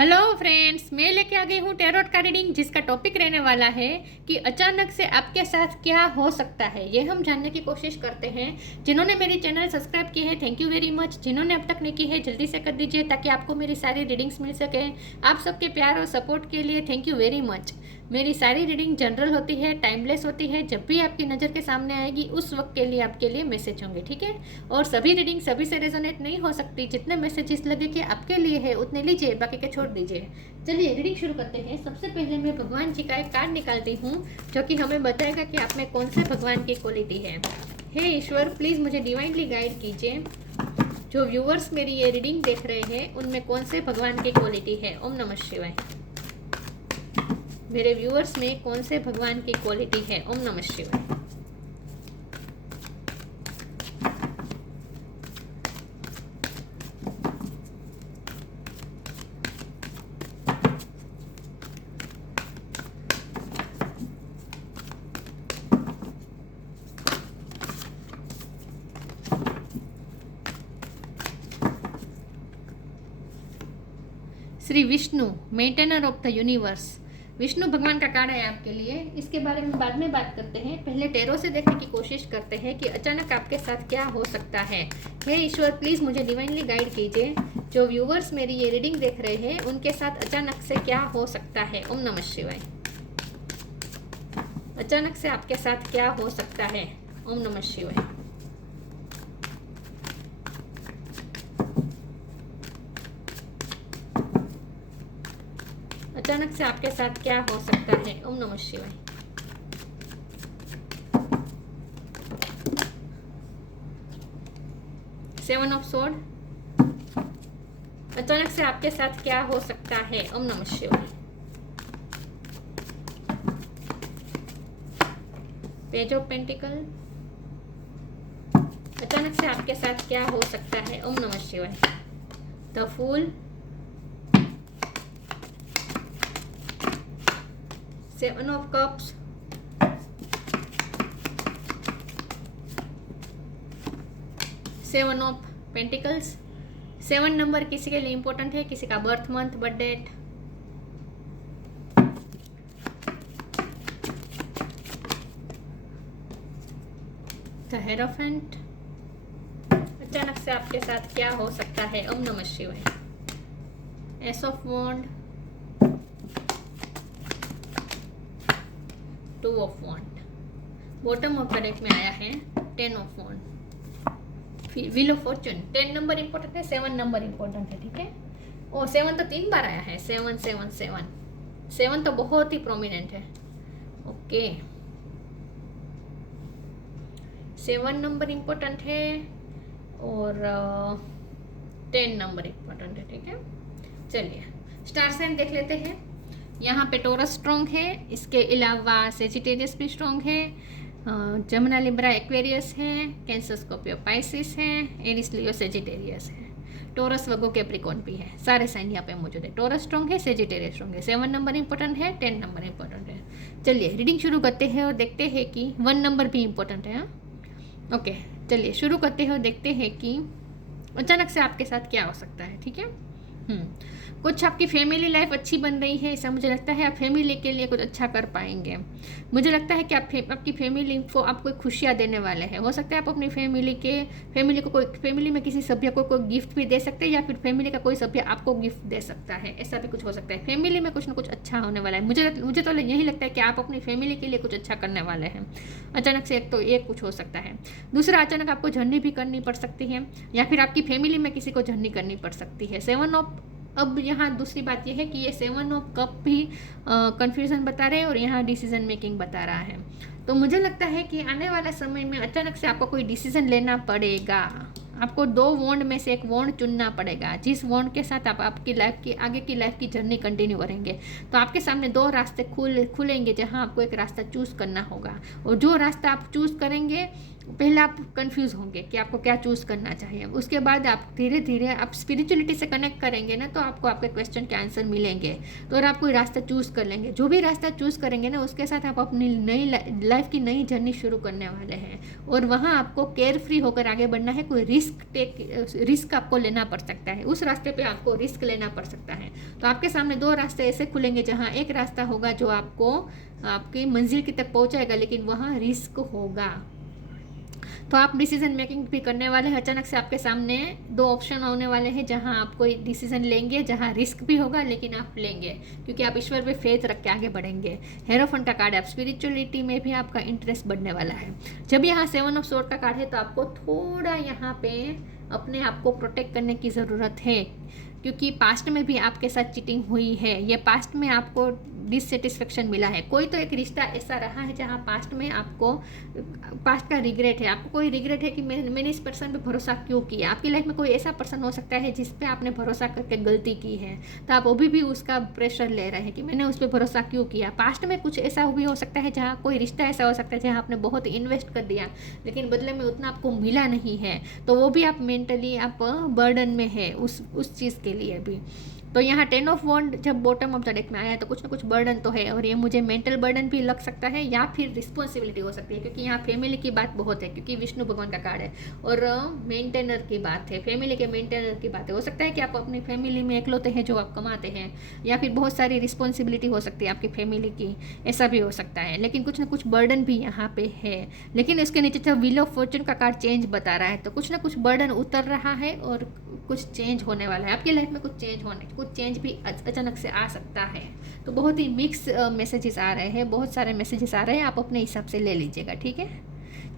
Hello friends, मैं लेके आ गई हूँ टैरोट का रीडिंग जिसका टॉपिक रहने वाला है कि अचानक से आपके साथ क्या हो सकता है। ये हम जानने की कोशिश करते हैं। जिन्होंने मेरी चैनल सब्सक्राइब की है थैंक यू वेरी मच। जिन्होंने अब तक नहीं की है जल्दी से कर दीजिए ताकि आपको मेरी सारी रीडिंग्स मिल सके। आप सबके प्यार और सपोर्ट के लिए थैंक यू वेरी मच। मेरी सारी रीडिंग जनरल होती है, टाइमलेस होती है। जब भी आपकी नज़र के सामने आएगी उस वक्त के लिए आपके लिए मैसेज होंगे, ठीक है। और सभी रीडिंग सभी से रेजोनेट नहीं हो सकती। जितने मैसेजेस लगे कि आपके लिए है उतने लीजिए, बाकी के छोड़ दीजिए। चलिए रीडिंग शुरू करते हैं। सबसे पहले मैं भगवान जी का एक कार्ड निकालती हूँ जो कि हमें बताएगा कि आप में कौन से भगवान की क्वालिटी है। हे ईश्वर, प्लीज़ मुझे डिवाइनली गाइड कीजिए। जो व्यूअर्स मेरी ये रीडिंग देख रहे हैं उनमें कौन से भगवान की क्वालिटी है। ओम नमः शिवाय। मेरे व्यूअर्स में कौन से भगवान की क्वालिटी है। ओम नमः शिवाय। Shri Vishnu, maintainer of the universe. Vishnu भगवान का कार्ड है आपके लिए। इसके बारे में बाद में बात करते हैं। पहले टैरो से देखने की कोशिश करते हैं कि अचानक आपके साथ क्या हो सकता है। हे ईश्वर, प्लीज़ मुझे डिवाइनली गाइड कीजिए। जो व्यूवर्स मेरी ये रीडिंग देख रहे हैं उनके साथ अचानक से क्या हो सकता है। ओम नमः शिवाय। अचानक से आपके साथ क्या हो सकता है। ओम नमः शिवाय। अचानक से आपके साथ क्या हो सकता है। ओम नमः शिवाय। Seven of sword. अचानक से आपके साथ क्या हो सकता है। ओम नमः शिवाय। Page of pentacle. अचानक से आपके साथ क्या हो सकता है। ओम नमः शिवाय। The fool. Seven of cups. Seven of pentacles. Seven number किसी के लिए इंपॉर्टेंट है, किसी का birth month, birth date. The hierophant. अचानक से आपके साथ क्या हो सकता है। ओम नमः शिवाय। Ace of wand. Two of wand. Bottom of the deck में आया है ten of wand. Wheel of fortune. 10 number important है, 7 नंबर इंपॉर्टेंट है, ठीक है। ओ 7 तो 3 बार आया है। 7 7 7 7 तो बहुत ही प्रोमिनेंट है। ओके, 7 नंबर इंपॉर्टेंट है और 10 नंबर इंपॉर्टेंट है, ठीक है। चलिए स्टार साइन देख लेते हैं। यहाँ पे टोरस स्ट्रॉन्ग है, इसके अलावा सेजिटेरियस भी स्ट्रॉन्ग है, जमुना लिब्रा एक्वेरियस है, कैंसर स्कॉर्पियो पाइसिस है, एरिस लियो सेजिटेरियस है, टोरस वर्गो कैप्रिकॉर्न भी है। सारे साइन यहाँ पे मौजूद है। टोरस स्ट्रॉन्ग है, सेजिटेरियस स्ट्रॉन्ग है, 7 नंबर इंपॉर्टेंट है, 10 नंबर इंपॉर्टेंट है। चलिए रीडिंग शुरू करते हैं और देखते हैं कि 1 नंबर भी इंपॉर्टेंट है। ओके, चलिए शुरू करते हैं और देखते हैं कि अचानक से आपके साथ क्या हो सकता है, ठीक है। कुछ आपकी फैमिली लाइफ अच्छी बन रही है, ऐसा मुझे लगता है। आप फैमिली के लिए कुछ अच्छा कर पाएंगे। मुझे लगता है कि आपकी फैमिली को आपको खुशियाँ देने वाले हैं। हो सकता है आप अपनी फैमिली को कोई फैमिली में किसी सभ्य को कोई गिफ्ट भी दे सकते हैं या फिर फैमिली का कोई सभ्य आपको गिफ्ट दे सकता है। ऐसा भी कुछ हो सकता है। फैमिली में कुछ ना कुछ अच्छा होने वाला है। मुझे तो यही लगता है कि आप अपनी फैमिली के लिए कुछ अच्छा करने वाले हैं। अचानक से एक तो ये कुछ हो सकता है। दूसरा, अचानक आपको जर्नी भी करनी पड़ सकती है या फिर आपकी फैमिली में किसी को जर्नी करनी पड़ सकती है। 7 ऑफ, अब यहाँ दूसरी बात यह है कि ये 7 ऑफ कप भी कन्फ्यूज़न बता रहे हैं और यहाँ डिसीजन मेकिंग बता रहा है। तो मुझे लगता है कि आने वाला समय में अचानक से आपको कोई डिसीजन लेना पड़ेगा। आपको 2 वॉन्ड में से एक वॉन्ड चुनना पड़ेगा, जिस वॉन्ड के साथ आप आपकी लाइफ की आगे की लाइफ की जर्नी कंटिन्यू करेंगे। तो आपके सामने 2 रास्ते खुलेंगे जहाँ आपको एक रास्ता चूज़ करना होगा और जो रास्ता आप चूज़ करेंगे पहले आप कंफ्यूज होंगे कि आपको क्या चूज़ करना चाहिए। उसके बाद आप धीरे धीरे आप स्पिरिचुअलिटी से कनेक्ट करेंगे ना, तो आपको आपके क्वेश्चन के आंसर मिलेंगे, तो और आप कोई रास्ता चूज़ कर लेंगे। जो भी रास्ता चूज़ करेंगे ना, उसके साथ आप अपनी नई लाइफ की नई जर्नी शुरू करने वाले हैं, और वहाँ आपको केयर फ्री होकर आगे बढ़ना है। कोई रिस्क आपको लेना पड़ सकता है, उस रास्ते पर आपको रिस्क लेना पड़ सकता है। तो आपके सामने 2 रास्ते ऐसे खुलेंगे जहाँ एक रास्ता होगा जो आपको आपकी मंजिल की तक पहुँचाएगा, लेकिन वहाँ रिस्क होगा। तो आप डिसीजन मेकिंग भी करने वाले हैं। अचानक से आपके सामने 2 ऑप्शन होने वाले हैं जहां आप कोई डिसीजन लेंगे, जहां रिस्क भी होगा, लेकिन आप लेंगे क्योंकि आप ईश्वर पे फेथ रख के आगे बढ़ेंगे। हेरोफंट का कार्ड है, आप स्पिरिचुअलिटी में भी आपका इंटरेस्ट बढ़ने वाला है। जब यहाँ 7 ऑफ सोर्ड का कार्ड है, तो आपको थोड़ा यहाँ पे अपने आप को प्रोटेक्ट करने की ज़रूरत है, क्योंकि पास्ट में भी आपके साथ चीटिंग हुई है। ये पास्ट में आपको डिससेटिस्फेक्शन मिला है। कोई तो एक रिश्ता ऐसा रहा है जहाँ पास्ट में आपको पास्ट का रिग्रेट है, आपको कोई रिग्रेट है कि मैंने इस पर्सन पे भरोसा क्यों किया। आपकी लाइफ में कोई ऐसा पर्सन हो सकता है जिस पे आपने भरोसा करके गलती की है, तो आप अभी भी उसका प्रेशर ले रहे हैं कि मैंने उस पर भरोसा क्यों किया। पास्ट में कुछ ऐसा भी हो सकता है जहाँ कोई रिश्ता ऐसा हो सकता है जहाँ आपने बहुत इन्वेस्ट कर दिया, लेकिन बदले में उतना आपको मिला नहीं है, तो वो भी आप मेंटली आप बर्डन में है उस चीज़ के लिए भी। तो यहाँ 10 ऑफ वॉन्ड जब बॉटम ऑफ द डेक में आया है, तो कुछ ना कुछ बर्डन तो है, और ये मुझे मेंटल बर्डन भी लग सकता है या फिर रिस्पॉन्सिबिलिटी हो सकती है, क्योंकि यहाँ फैमिली की बात बहुत है, क्योंकि विष्णु भगवान का कार्ड है और मेंटेनर की बात है, फैमिली के मेंटेनर की बात है। हो सकता है कि आप अपनी फैमिली में एकलौते हैं जो आप कमाते हैं, या फिर बहुत सारी रिस्पॉन्सिबिलिटी हो सकती है आपकी फैमिली की, ऐसा भी हो सकता है, लेकिन कुछ ना कुछ बर्डन भी यहाँ पे है। लेकिन इसके नीचे जब व्हील ऑफ फॉर्चून का कार्ड चेंज बता रहा है, तो कुछ ना कुछ बर्डन उतर रहा है और कुछ चेंज होने वाला है आपकी लाइफ में। कुछ चेंज भी अचानक से आ सकता है। तो बहुत ही मिक्स मैसेजेस आ रहे हैं, बहुत सारे मैसेजेस आ रहे हैं, आप अपने हिसाब से ले लीजिएगा, ठीक है।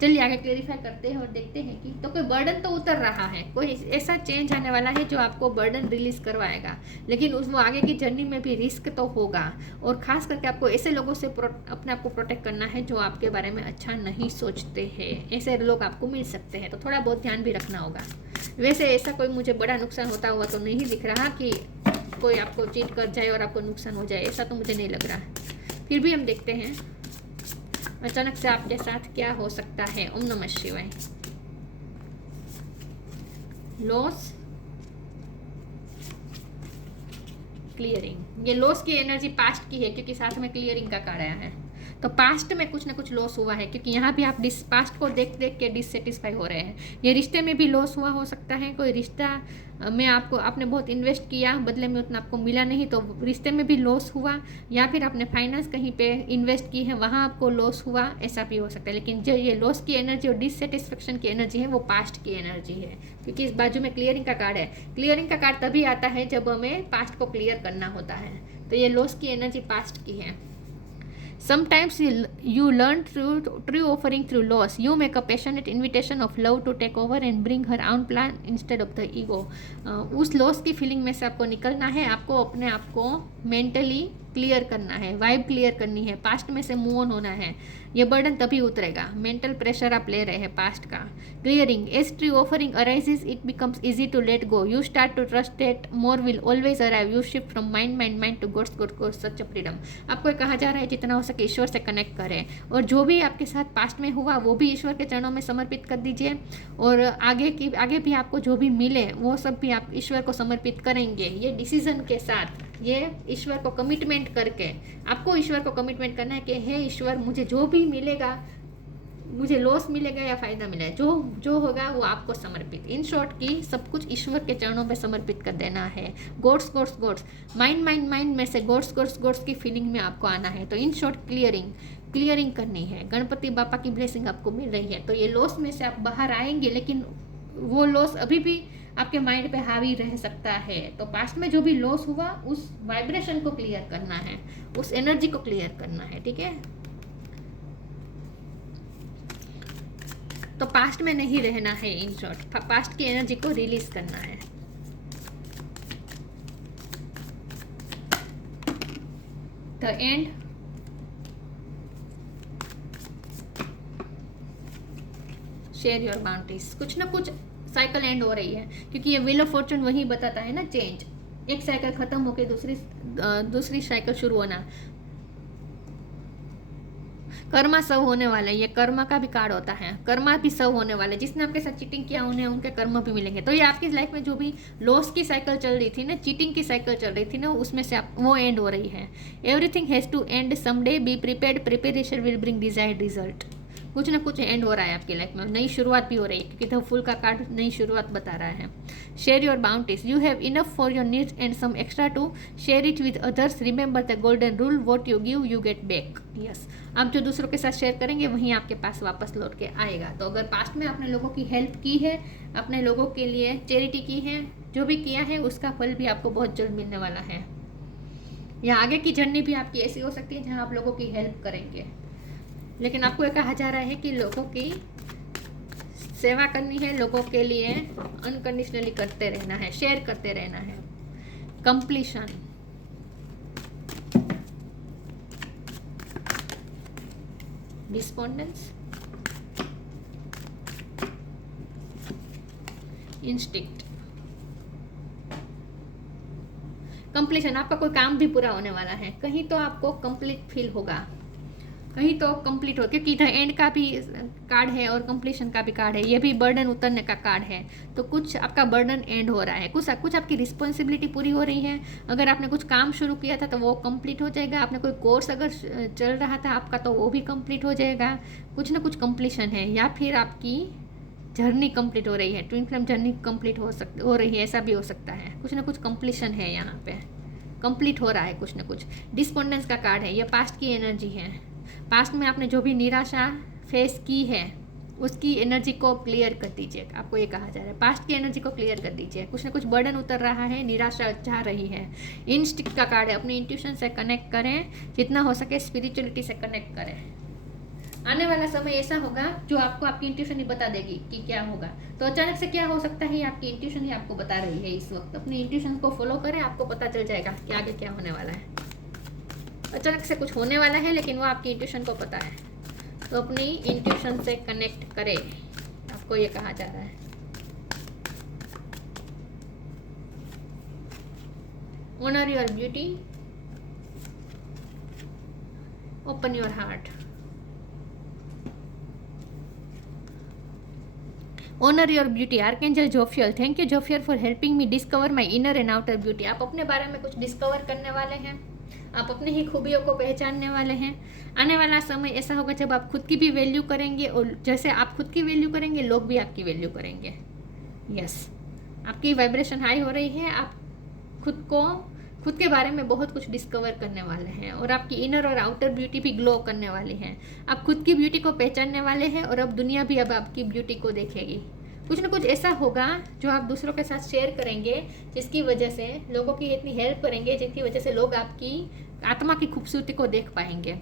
चलिए आगे क्लेरिफाई करते हैं और देखते हैं कि तो कोई बर्डन तो उतर रहा है, कोई ऐसा चेंज आने वाला है जो आपको बर्डन रिलीज करवाएगा, लेकिन वो आगे की जर्नी में भी रिस्क तो होगा, और खास करके आपको ऐसे लोगों से अपने आप को प्रोटेक्ट करना है जो आपके बारे में अच्छा नहीं सोचते हैं। ऐसे लोग आपको मिल सकते हैं, तो थोड़ा बहुत ध्यान भी रखना होगा। वैसे ऐसा कोई मुझे बड़ा नुकसान होता हुआ तो नहीं दिख रहा कि कोई आपको चीट कर जाए और आपको नुकसान हो जाए, ऐसा तो मुझे नहीं लग रहा। फिर भी हम देखते हैं अचानक से आपके साथ क्या हो सकता है। ओम नमः शिवाय। Loss, clearing. ये लॉस की एनर्जी पास्ट की है, क्योंकि साथ में क्लियरिंग का कार्ड आया है। तो पास्ट में कुछ ना कुछ लॉस हुआ है, क्योंकि यहाँ भी आप पास्ट को देख देख के डिससेटिस्फाई हो रहे हैं। ये रिश्ते में भी लॉस हुआ हो सकता है, कोई रिश्ता में आपने बहुत इन्वेस्ट किया, बदले में उतना आपको मिला नहीं, तो रिश्ते में भी लॉस हुआ, या फिर आपने फाइनेंस कहीं पे इन्वेस्ट की है, वहाँ आपको लॉस हुआ, ऐसा भी हो सकता है। लेकिन जो ये लॉस की एनर्जी और डिससेटिस्फेक्शन की एनर्जी है, वो पास्ट की एनर्जी है, क्योंकि इस बाजू में क्लियरिंग का कार्ड है। क्लियरिंग का कार्ड तभी आता है जब हमें पास्ट को क्लियर करना होता है, तो ये लॉस की एनर्जी पास्ट की है। Sometimes you learn true offering through loss. You make a passionate invitation of love to take over and bring her own plan instead of the ego. उस लॉस की फीलिंग में से आपको निकलना है, आपको अपने आप को मेंटली क्लियर करना है, वाइब क्लियर करनी है, पास्ट में से मूव ऑन होना है। ये बर्डन तभी उतरेगा, मेंटल प्रेशर आप ले रहे हैं पास्ट का। Clearing, as true offering arises it becomes easy to let go. You start to trust that more will always arrive. You shift from mind to God's such freedom. आपको कहा जा रहा है जितना हो सके ईश्वर से कनेक्ट करें, और जो भी आपके साथ पास्ट में हुआ वो भी ईश्वर के चरणों में समर्पित कर दीजिए, और आगे भी आपको जो भी मिले वो सब भी आप ईश्वर को समर्पित करेंगे। ये डिसीजन के साथ, ये ईश्वर को कमिटमेंट करके, आपको ईश्वर को कमिटमेंट करना है कि हे ईश्वर, मुझे जो भी मिलेगा, मुझे लॉस मिलेगा या फ़ायदा मिलेगा, जो होगा वो आपको समर्पित। इन शॉर्ट की सब कुछ ईश्वर के चरणों पे समर्पित कर देना है। गॉड्स माइंड में से गॉड्स की फीलिंग में आपको आना है। तो इन शॉर्ट क्लियरिंग करनी है। गणपति बापा की ब्लेसिंग आपको मिल रही है, तो ये लॉस में से आप बाहर आएंगे, लेकिन वो लॉस अभी भी आपके माइंड पे हावी रह सकता है। तो पास्ट में जो भी लॉस हुआ, उस वाइब्रेशन को क्लियर करना है, उस एनर्जी को क्लियर करना है, ठीक है। तो पास्ट में नहीं रहना है, इन शॉर्ट पास्ट की एनर्जी को रिलीज करना है। The end, share your boundaries. कुछ ना कुछ साइकिल एंड हो रही है, क्योंकि ये व्हील ऑफ फॉर्चून वही बताता है ना, चेंज। एक साइकिल खत्म होकर दूसरी साइकिल शुरू होना। कर्मा सर्व होने वाला है, ये कर्मा का भी कार्ड होता है, कर्मा भी सर्व होने वाला है। जिसने आपके साथ चीटिंग किया उन्हें उनके कर्म भी मिलेंगे। तो ये आपकी लाइफ में जो भी लॉस की साइकिल चल रही थी ना, चीटिंग की साइकिल चल रही थी ना, उसमें से आप वो एंड हो रही है। Everything has to end someday, be prepared, preparation will bring desired result. कुछ ना कुछ एंड हो रहा है आपकी लाइफ में, नई शुरुआत भी हो रही है, क्योंकि द फुल का कार्ड नई शुरुआत बता रहा है। Share your bounties, you have enough for your needs and some extra to share it with others, remember the golden rule, what you give you get back. Yes, आप जो दूसरों के साथ शेयर करेंगे वहीं आपके पास वापस लौट के आएगा। तो अगर पास्ट में आपने लोगों की हेल्प की है, अपने लोगों के लिए चैरिटी की है, जो भी किया है उसका फल भी आपको बहुत जल्द मिलने वाला है। या आगे की जर्नी भी आपकी ऐसी हो सकती है जहाँ आप लोगों की हेल्प करेंगे, लेकिन आपको ये कहा जा रहा है कि लोगों की सेवा करनी है, लोगों के लिए अनकंडीशनली करते रहना है, शेयर करते रहना है। Completion, despondence, instinct. कंप्लीशन, आपका कोई काम भी पूरा होने वाला है, कहीं तो आपको कंप्लीट फील होगा, कहीं तो कंप्लीट हो, क्योंकि द एंड का भी कार्ड है और कंप्लीशन का भी कार्ड है, ये भी बर्डन उतरने का कार्ड है। तो कुछ आपका बर्डन एंड हो रहा है, कुछ आपकी रिस्पॉन्सिबिलिटी पूरी हो रही है। अगर आपने कुछ काम शुरू किया था तो वो कंप्लीट हो जाएगा, आपने कोई कोर्स अगर चल रहा था आपका तो वो भी कंप्लीट हो जाएगा। कुछ ना कुछ कंप्लीशन है, या फिर आपकी जर्नी कंप्लीट हो रही है, ट्विन फ्लेम जर्नी कंप्लीट हो रही है, ऐसा भी हो सकता है। कुछ ना कुछ कंप्लीशन है, यहाँ पे कंप्लीट हो रहा है कुछ ना कुछ। डिस्पोंडेंस का कार्ड है, ये पास्ट की एनर्जी है। पास्ट में आपने जो भी निराशा फेस की है उसकी एनर्जी को क्लियर कर दीजिए, आपको ये कहा जा रहा है। पास्ट की एनर्जी को क्लियर कर दीजिए, कुछ ना कुछ बर्डन उतर रहा है, निराशा जा रही है। इंस्टिंक्ट का कार्ड है, अपनी इंट्यूशन से कनेक्ट करें, जितना हो सके स्पिरिचुअलिटी से कनेक्ट करें। आने वाला समय ऐसा होगा जो आपको आपकी इंट्यूशन ही बता देगी कि क्या होगा। तो अचानक से क्या हो सकता है, आपकी इंट्यूशन ही आपको बता रही है इस वक्त। अपनी इंट्यूशन को फॉलो करें, आपको पता चल जाएगा कि आगे क्या होने वाला है। अचानक से कुछ होने वाला है, लेकिन वो आपकी इंट्यूशन को पता है। तो अपनी इंट्यूशन से कनेक्ट करें, आपको ये कहा जा रहा है। Honour your beauty, open your heart. Honour your beauty, archangel Jophiel, thank you Jophiel for helping me discover my inner and outer beauty. आप अपने बारे में कुछ डिस्कवर करने वाले हैं, आप अपनी ही खूबियों को पहचानने वाले हैं। आने वाला समय ऐसा होगा जब आप खुद की भी वैल्यू करेंगे, और जैसे आप खुद की वैल्यू करेंगे लोग भी आपकी वैल्यू करेंगे। यस, आपकी वाइब्रेशन हाई हो रही है, आप खुद के बारे में बहुत कुछ डिस्कवर करने वाले हैं, और आपकी इनर और आउटर ब्यूटी भी ग्लो करने वाली है। आप खुद की ब्यूटी को पहचानने वाले हैं, और अब दुनिया भी अब आपकी ब्यूटी को देखेगी। कुछ ना कुछ ऐसा होगा जो आप दूसरों के साथ शेयर करेंगे, जिसकी वजह से लोगों की इतनी हेल्प करेंगे, जिसकी वजह से लोग आपकी आत्मा की खूबसूरती को देख पाएंगे।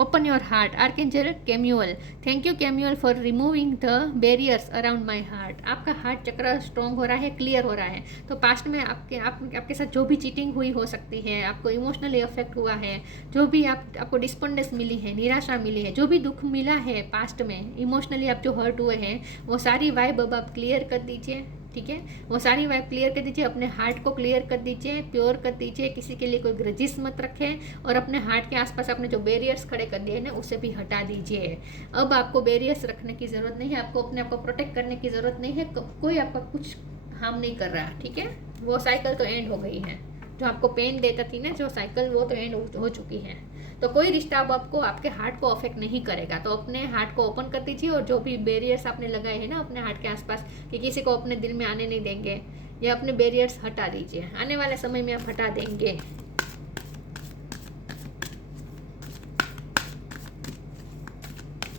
Open your heart, archangel Chamuel, thank you Chamuel for removing the barriers around my heart. आपका हार्ट चक्र स्ट्रॉन्ग हो रहा है, क्लियर हो रहा है। तो पास्ट में आपके साथ जो भी चीटिंग हुई हो सकती है, आपको इमोशनली अफेक्ट हुआ है, जो भी आपको डिस्पोंडेंस मिली है, निराशा मिली है, जो भी दुख मिला है पास्ट में, इमोशनली आप जो हर्ट हुए हैं, वो सारी वाइब अब आप क्लियर कर दीजिए। ठीक है, वो सारी वाइब क्लियर कर दीजिए, अपने हार्ट को क्लियर कर दीजिए, प्योर कर दीजिए, किसी के लिए कोई ग्रजिस मत रखें, और अपने हार्ट के आसपास आपने जो बैरियर्स खड़े कर दिए ना उसे भी हटा दीजिए। अब आपको बैरियर्स रखने की ज़रूरत नहीं है, आपको अपने आप को प्रोटेक्ट करने की ज़रूरत नहीं है, कोई आपका कुछ हार्म नहीं कर रहा। ठीक है, वो साइकिल तो एंड हो गई है, जो आपको पेन देता थी ना जो साइकिल, वो तो एंड हो चुकी है। तो कोई रिश्ता अब आपको आपके हार्ट को अफेक्ट नहीं करेगा। तो अपने हार्ट को ओपन कर दीजिए, और जो भी बैरियर्स आपने लगाए हैं ना अपने हार्ट के आसपास कि किसी को अपने दिल में आने नहीं देंगे, या अपने बैरियर्स हटा दीजिए। आने वाले समय में आप हटा देंगे।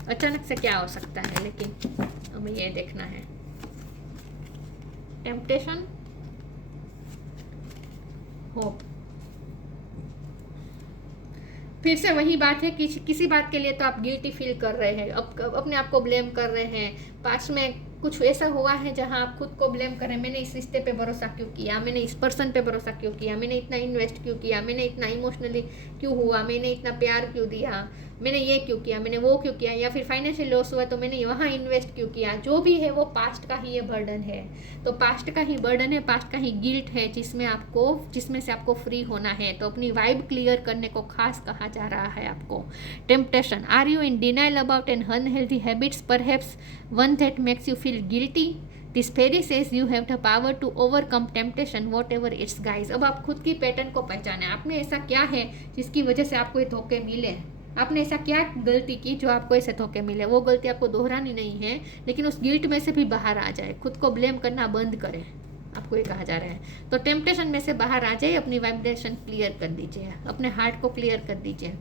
अचानक से क्या हो सकता है, लेकिन हमें ये देखना है। टेम्पटेशन, होप, फिर से वही बात है कि किसी बात के लिए तो आप गिल्टी फील कर रहे हैं, अब अपने आप को ब्लेम कर रहे हैं। पास्ट में कुछ ऐसा हुआ है जहां आप खुद को ब्लेम करें, मैंने इस रिश्ते पे भरोसा क्यों किया, मैंने इस पर्सन पे भरोसा क्यों किया, मैंने इतना इन्वेस्ट क्यों किया, मैंने इतना इमोशनली क्यों हुआ, मैंने इतना प्यार क्यों दिया, मैंने ये क्यों किया, मैंने वो क्यों किया, या फिर फाइनेंशियल लॉस हुआ तो मैंने वहाँ इन्वेस्ट क्यों किया। जो भी है वो पास्ट का ही ये बर्डन है। तो पास्ट का ही बर्डन है, पास्ट का ही गिल्ट है जिसमें से आपको फ्री होना है। तो अपनी वाइब क्लियर करने को खास कहा जा रहा है आपको। Temptation, are you in denial about an unhealthy habits, perhaps one that makes you feel guilty. This fairy says you have the power to overcome temptation whatever it's guise. अब आप खुद की पैटर्न को पहचाने, आपने ऐसा क्या है जिसकी वजह से आपको ये धोखे मिले, आपने ऐसा क्या गलती की जो आपको ऐसे धोखे मिले। वो गलती आपको दोहरानी नहीं है, लेकिन उस गिल्ट में से भी बाहर आ जाए, खुद को ब्लेम करना बंद करें, आपको ये कहा जा रहा है। तो टेम्पटेशन में से बाहर आ जाए, अपनी वाइब्रेशन क्लियर कर दीजिए, अपने हार्ट को क्लियर कर दीजिए।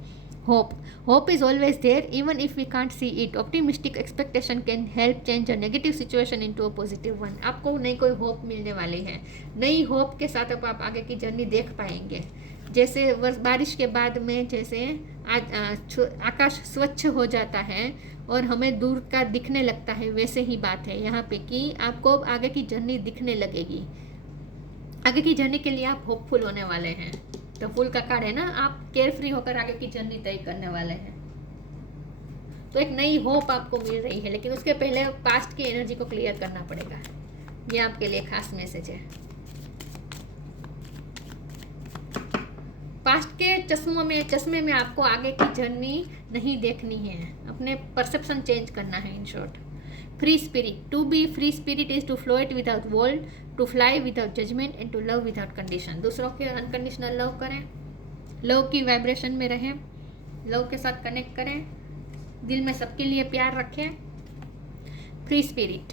Hope is always there even if we can't see it. Optimistic expectation can help change a negative situation into a positive one. आपको नई कोई होप मिलने वाली है, नई होप के साथ अब आप आगे की जर्नी देख पाएंगे। जैसे बारिश के बाद में जैसे आकाश स्वच्छ हो जाता है और हमें दूर का दिखने लगता है, वैसे ही बात है यहाँ पे कि आपको आगे की जर्नी दिखने लगेगी। आगे की जर्नी के लिए आप होपफुल होने वाले हैं। तो फुल का कार्ड है ना, आप केयर फ्री होकर आगे की जर्नी तय करने वाले हैं। तो एक नई होप आपको मिल रही है, लेकिन उसके पहले पास्ट की एनर्जी को क्लियर करना पड़ेगा। ये आपके लिए खास मैसेज है। पास्ट के चश्मे में आपको आगे की जर्नी नहीं देखनी है, अपने परसेप्शन चेंज करना है। In short, free spirit, to be free spirit is to float without world, to fly without judgment and to love without condition. दूसरों के अनकंडीशनल लव करें, लव की वाइब्रेशन में रहें, लव के साथ कनेक्ट करें, दिल में सबके लिए प्यार रखें। Free spirit,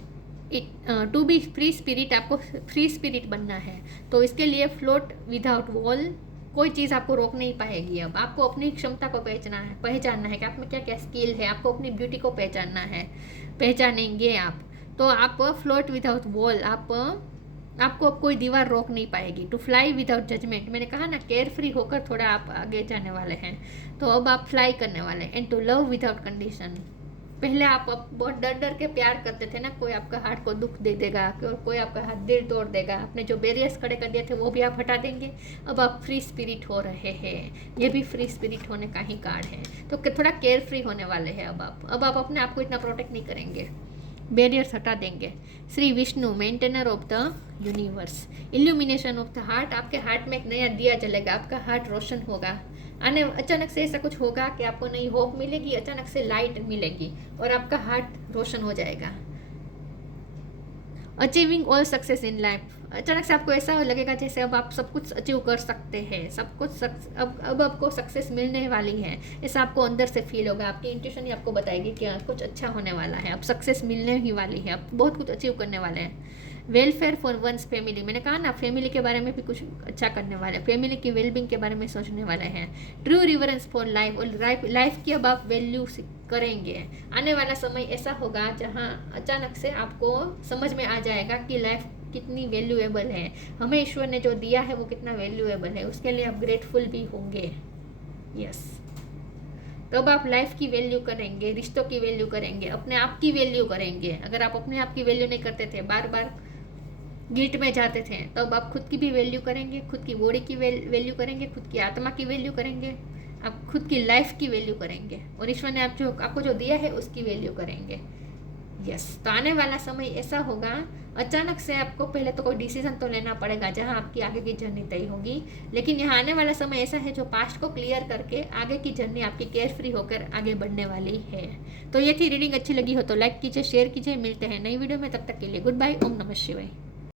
to be free spirit, आपको फ्री स्पिरिट बनना है। तो इसके लिए फ्लोट विदाउट वॉल, कोई चीज़ आपको रोक नहीं पाएगी। अब आपको अपनी क्षमता को पहचानना है कि आप में क्या क्या स्किल है, आपको अपनी ब्यूटी को पहचानना है, पहचानेंगे आप तो आप फ्लोट विदाउट वॉल, आपको अब कोई दीवार रोक नहीं पाएगी। टू फ्लाई विदाउट जजमेंट, मैंने कहा ना केयर फ्री होकर थोड़ा आप आगे जाने वाले हैं, तो अब आप फ्लाई करने वाले हैं। And to love without condition, पहले आप बहुत डर डर के प्यार करते थे ना, कोई आपका हार्ट को दुख दे देगा और कोई आपका हाथ दिल तोड़ देगा, आपने जो बैरियर्स खड़े कर दिए थे वो भी आप हटा देंगे। अब आप फ्री स्पिरिट हो रहे हैं, ये भी फ्री स्पिरिट होने का ही कार्ड है। तो थोड़ा केयर फ्री होने वाले हैं अब आप अपने आप को इतना प्रोटेक्ट नहीं करेंगे, बैरियर्स हटा देंगे। Shri Vishnu, maintainer of the universe, illumination of the heart, आपके हार्ट में एक नया दिया जलेगा, आपका हार्ट रोशन होगा। अचानक से ऐसा कुछ होगा कि आपको नई होप मिलेगी, अचानक से लाइट मिलेगी और आपका हार्ट रोशन हो जाएगा। Achieving all success in life, अचानक से आपको ऐसा लगेगा जैसे अब आप सब कुछ अचीव कर सकते हैं, सब कुछ अब आपको सक्सेस मिलने वाली है, ऐसा आपको अंदर से फील होगा। आपकी इंट्यूशन ही आपको बताएगी कि कुछ अच्छा होने वाला है, अब सक्सेस मिलने ही वाली है, अब बहुत कुछ अचीव करने वाले हैं। वेलफेयर फॉर वंस फैमिली, मैंने कहा ना फैमिली के बारे में भी कुछ अच्छा करने वाले हैं, फैमिली की वेलबींग के बारे में सोचने वाले हैं। ट्रू रिवरेंस फॉर लाइफ, और लाइफ की अब आप वैल्यू करेंगे। आने वाला समय ऐसा होगा जहां अचानक से आपको समझ में आ जाएगा कि लाइफ कितनी वैल्यूएबल है, हमें ईश्वर ने जो दिया है वो कितना वैल्यूएबल है, उसके लिए आप ग्रेटफुल भी होंगे। यस, तब आप लाइफ की वैल्यू करेंगे, रिश्तों की वैल्यू करेंगे, अपने आप की वैल्यू करेंगे। अगर आप अपने आप की वैल्यू नहीं करते थे, बार बार गिल्ट में जाते थे, तब आप खुद की भी वैल्यू करेंगे, खुद की बॉडी की वैल्यू करेंगे, खुद की आत्मा की वैल्यू करेंगे, आप खुद की लाइफ की वैल्यू करेंगे और ईश्वर ने आपको जो दिया है उसकी वैल्यू करेंगे। यस, तो आने वाला समय ऐसा होगा, अचानक से आपको पहले तो कोई डिसीजन तो लेना पड़ेगा जहां आपकी आगे की जर्नी तय होगी, लेकिन यहाँ आने वाला समय ऐसा है जो पास्ट को क्लियर करके आगे की जर्नी आपकी केयर फ्री होकर आगे बढ़ने वाली है। तो ये थी रीडिंग, अच्छी लगी हो तो लाइक कीजिए, शेयर कीजिए, मिलते हैं नई वीडियो में, तब तक के लिए गुड बाय, ओम नमः शिवाय।